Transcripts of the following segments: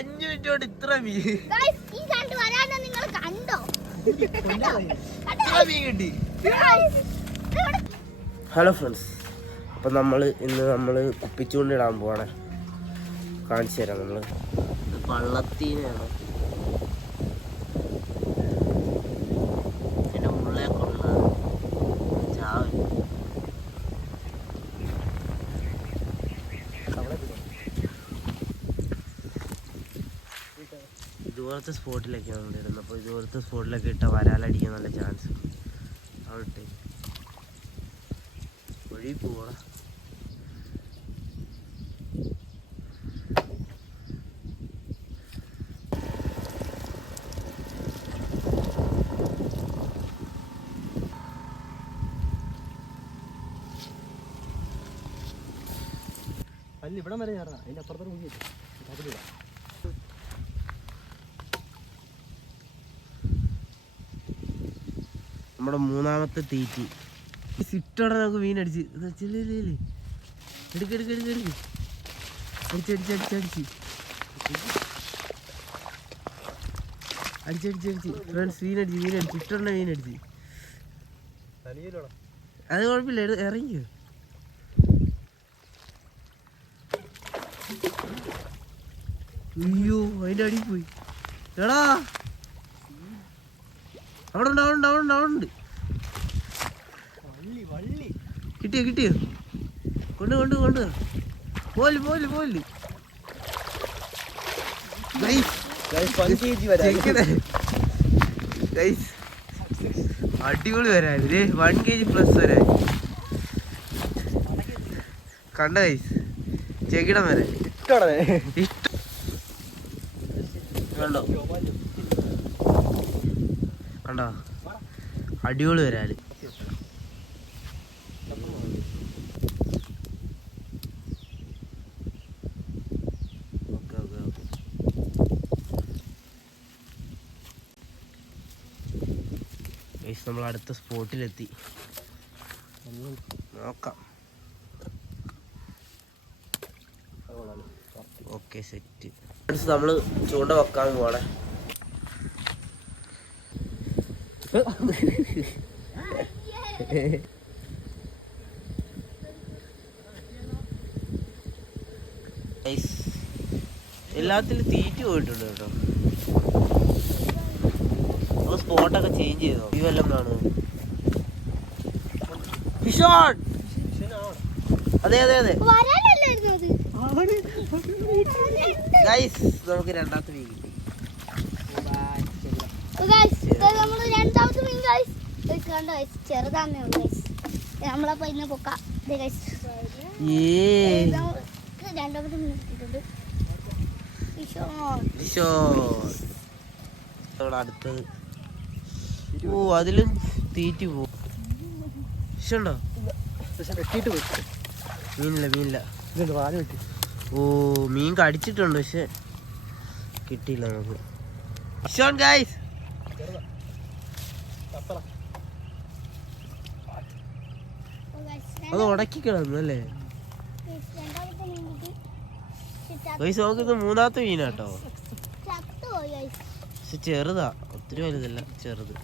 അഞ്ചു minute കൊണ്ട്? ഇത്ര മീൻ മീൻ കിട്ടി ഹലോ ഫ്രണ്ട്സ് അപ്പം നമ്മൾ ഇന്ന് നമ്മൾ കുപ്പിച്ചുകൊണ്ടിടാൻ പോവാണ്. കാണിച്ചു തരാം നമ്മൾ വള്ളത്തീനാണ് ഇതുപോലത്തെ സ്പോട്ടിലൊക്കെ നമ്മൾ ഇടുന്നത് അപ്പോൾ ഇതുപോലത്തെ സ്പോട്ടിലൊക്കെ ഇട്ടാൽ വരാലടിക്കാൻ നല്ല ചാൻസ് ഉണ്ട്. അവിടെ വഴി പോവാ. അല്ല ഇവിടെ വരെ ചേർന്നാ അതിന്റെ അപ്പുറത്തോട് അപ്പുറത്തെ മുങ്ങി നമ്മുടെ മൂന്നാമത്തെ തീറ്റി. സിറ്റോടെ നമുക്ക് മീൻ അടിച്ച്. അടിച്ചടിച്ച് അടിച്ചടിച്ച് ഫ്രണ്ട്സ് മീൻ അടിച്ച് അത് കുഴപ്പമില്ല ഇറങ്ങിയോ അയ്യോ അതിന്റെ അടി പോയി. എടാ. അവിടെ ഉണ്ട് അവിടെ ഉണ്ട് അവിടെ ഉണ്ട് അവിടെ കിട്ടിയോ കിട്ടിയോ? കൊണ്ട് കൊണ്ട് കൊണ്ട്. പോൽ പോൽ പോൽ. അടിപൊളി വരാൻ വൺ കെ ജി പ്ലസ് വരാൻ കണ്ട കൈസ് ചെകിടം വരെ. ഇട്ടോടേ ഇഷ്ടം. കണ്ടോ? കണ്ടോ? അടിപൊളി വരാൽ നമ്മൾ അടുത്ത സ്പോട്ടിലെത്തി. നോക്കാം. Okay set. നമ്മൾ ചൂണ്ട വെക്കാൻ പോണേ എല്ലാത്തിലും തീറ്റ് പോയിട്ടുണ്ട് കേട്ടോ. അപ്പൊ സ്പോട്ടൊക്കെ ചേഞ്ച് ചെയ്തോ? ഈ വല്ലം കാണുന്നു അതെ അതെ അതെ. നമുക്ക് രണ്ടാമത്തെ മീൻ കിട്ടി. നമ്മൾ രണ്ടാമത്തെ മീൻ ഗൈസ് ഗൈസ് കണ്ടോ ഗൈസ് ചെറുതാന്നേ ഉള്ളൂ ഗൈസ് നമ്മളപ്പോ ഇന്ന് പൊക്ക. ഗൈസ് ഏ. നമുക്ക് രണ്ടാമത്തെ മീൻ കിട്ടിയിട്ടുണ്ട്. ഈശോ. കിഷോൺ നമ്മുടെ അടുത്തത് ഓ അതിലും തീറ്റി പോ. ഇഷ്ടണ്ടോ പക്ഷെ വെട്ടിയിട്ട് പോയി. മീനില്ല മീനില്ല. ഓ മീൻ കടിച്ചിട്ടുണ്ട് പക്ഷെ കിട്ടിയില്ല നമുക്ക്. ഓ guys, അത് ഉടക്കി കിടന്നു അല്ലേ? guys, രണ്ടാമത്തെ മീൻ കിട്ടി പക്ഷെ ചത്ത് ഗൈസ് നമുക്കിത് മൂന്നാമത്തെ മീനാട്ടോ. പക്ഷെ ചെറുതാ. ഒത്തിരി വലുതല്ല ചെറുത്.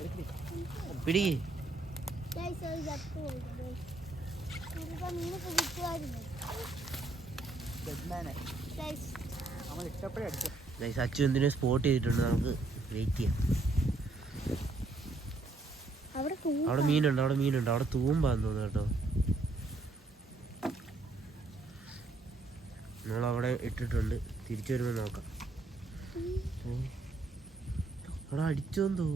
പിടി. ഗൈസ് അച്ചു എന്തിനും സ്പോട്ട് ചെയ്തിട്ടുണ്ട് നമുക്ക് വെയിറ്റ് ചെയ്യാം. അവിടെ മീനുണ്ട് അവിടെ മീനുണ്ട്. അവിടെ തൂമ്പാന്ന് തോന്നുന്നു കേട്ടോ. നമ്മൾ അവിടെ ഇട്ടിട്ടുണ്ട്. തിരിച്ചു വരുമ്പോൾ നോക്കാം. അവിടെ അടിച്ചോന്ന്.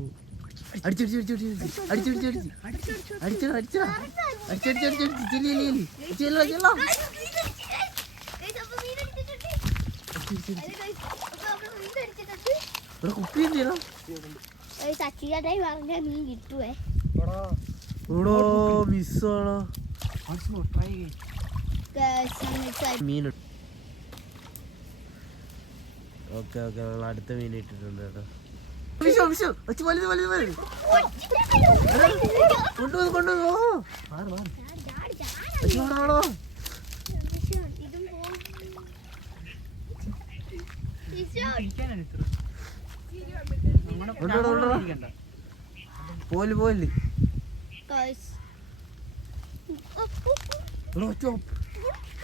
ഇവിടെ എന്തിനാ? Guys, അച്ചുചേട്ടായി പറഞ്ഞ മീൻ കിട്ടുവേ. മിസ്സാണോ. ഓക്കെ ഓക്കെ നമ്മൾ അടുത്ത മീൻ ഇട്ടിട്ടുണ്ട് കേട്ടോ. കൊണ്ടുവന്നു കൊണ്ടുവന്ന് പോൽ. ഗൈസ്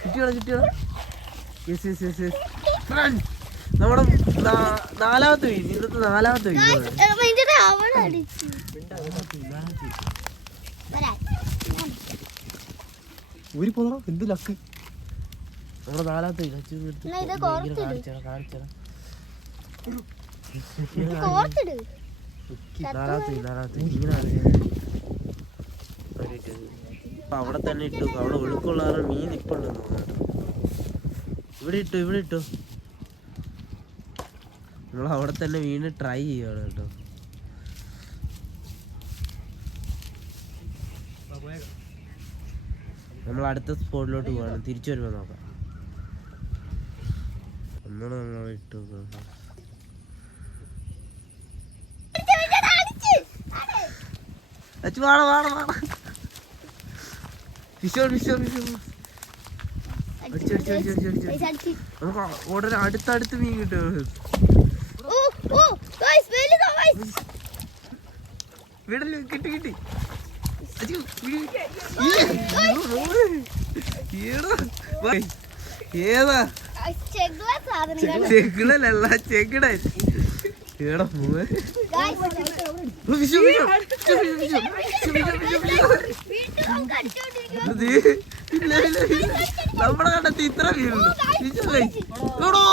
കിട്ടിയോളാം ചുറ്റിയാണ് yes yes yes yes friend നമ്മുടെ നാലാമത്തെ വീട് ഇന്നത്തെ നാലാമത്തെ വീട് ഊരി പോന്നോ എന്ത് ലക്ക് നമ്മുടെ നാലാമത്തെ വീട് നാലാമത്തെ എടുത്ത് എന്നാ ഇത് ഇങ്ങനെ കോർത്തിട്. കാണിച്ചേരാം, കാണിച്ചേരാം. കോർത്തിട് നാലാമത്തെ വീട് നാലാമത്തെ വീട് ഇങ്ങനെ കാണിച്ചേരാം. ഒരു മിനിറ്റ്. അവിടെ തന്നെ ഇട്ടു. അവിടെ ഒഴുക്കുള്ള മീൻ ഇപ്പൊ ഇവിടെ ഇട്ടു ഇവിടെ ഇട്ടു. നമ്മൾ അവിടെ തന്നെ വീണ്ടും ട്രൈ ചെയ്യുകയാണ് കേട്ടോ. നമ്മൾ അടുത്ത സ്പോട്ടിലോട്ട് പോവാണ്. തിരിച്ചു വരുമ്പോ നോക്കാം. ഒന്നുകൂടെ നമ്മൾ ഇട്ടു. അച്ചു വാട വാടാ വാട. വിഷോ വിഷോ വിഷോ അടിച്ച് അടിച്ച് അടിച്ച് അടിച്ച് അടിച്ച്. ഗൈസ് അടിച്ച് നമുക്ക് ഉടനെ അടുത്തടുത്ത് മീൻ കിട്ടും. വിടൽ കിട്ടി കിട്ടി. ഏതാ? ചെഗ്ല സാധനങ്ങൾ മൂവേ. ഗൈസ് വിഷു കണ്ടത്തി ഇത്ര എടോ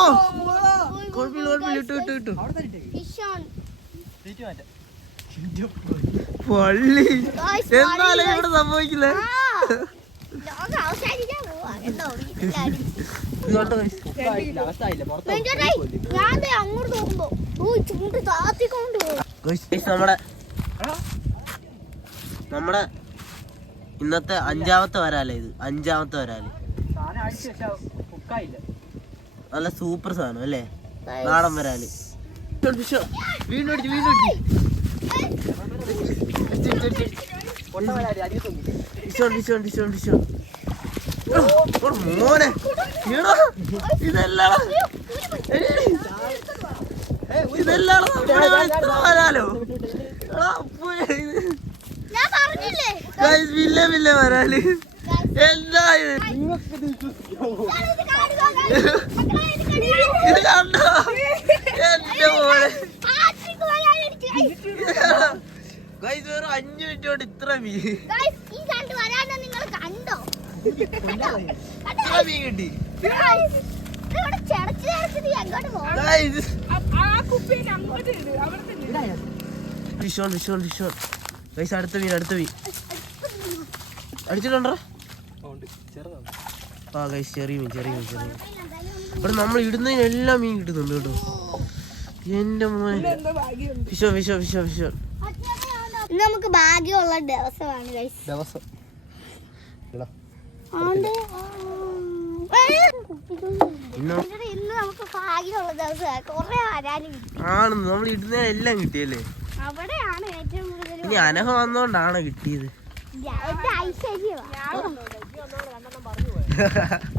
കുഴപ്പമില്ല കുഴപ്പമില്ല ഇട്ടു ഇട്ടു ഇട്ടു. മാറ്റാം. പള്ളി എന്തായാലും ഇവിടെ സംഭവിക്കില്ല അങ്ങോട്ട് നോക്കുമ്പോ ചൂണ്ട് താത്തിക്കൊണ്ട് നമ്മുടെ നമ്മുടെ ഇന്നത്തെ അഞ്ചാമത്തെ വരാലേ ഇത്? അഞ്ചാമത്തെ വരാൽ. നല്ല സൂപ്പർ സാധനം അല്ലേ? നാടൻ വരാൽ. വീണ്ടും മോനെ. ഇതെല്ലാം? ഇതെല്ലാം ഇത്ര വരാലോ? വില്ല വില്ല വരാൽ. എന്താ ഇത്? കണ്ടോ? എന്റെ മോനെ. ഗൈസ് വെറും അഞ്ചു മിനിറ്റ് കൊണ്ട് ഇത്ര മീൻ അടുത്ത മീൻ അടുത്ത ഇവിടെ നമ്മൾ ഇടുന്നതിന് എല്ലാം മീൻ കിട്ടുന്നുണ്ട് കേട്ടോ എന്റെ മോനെ വിശോ വിശോ വിശോ വിശോ നമുക്ക് ഭാഗ്യമുള്ള ദിവസമാണ് ദിവസം ഇടാ. ആണ്ട് ഇന്ന് ഇന്ന് നമുക്ക് ഭാഗ്യമുള്ള ദിവസമാണ് കൊറേ വരാനും കിട്ടി ആണെന്ന്. നമ്മൾ ഇടുന്ന എല്ലാം കിട്ടിയല്ലേ? അവിടെയാണ് ഏറ്റവും കൂടുതൽ ഇനി അനഹ വന്നോണ്ടാണ് കിട്ടിയത്. ഐശ്വര്യമാണ്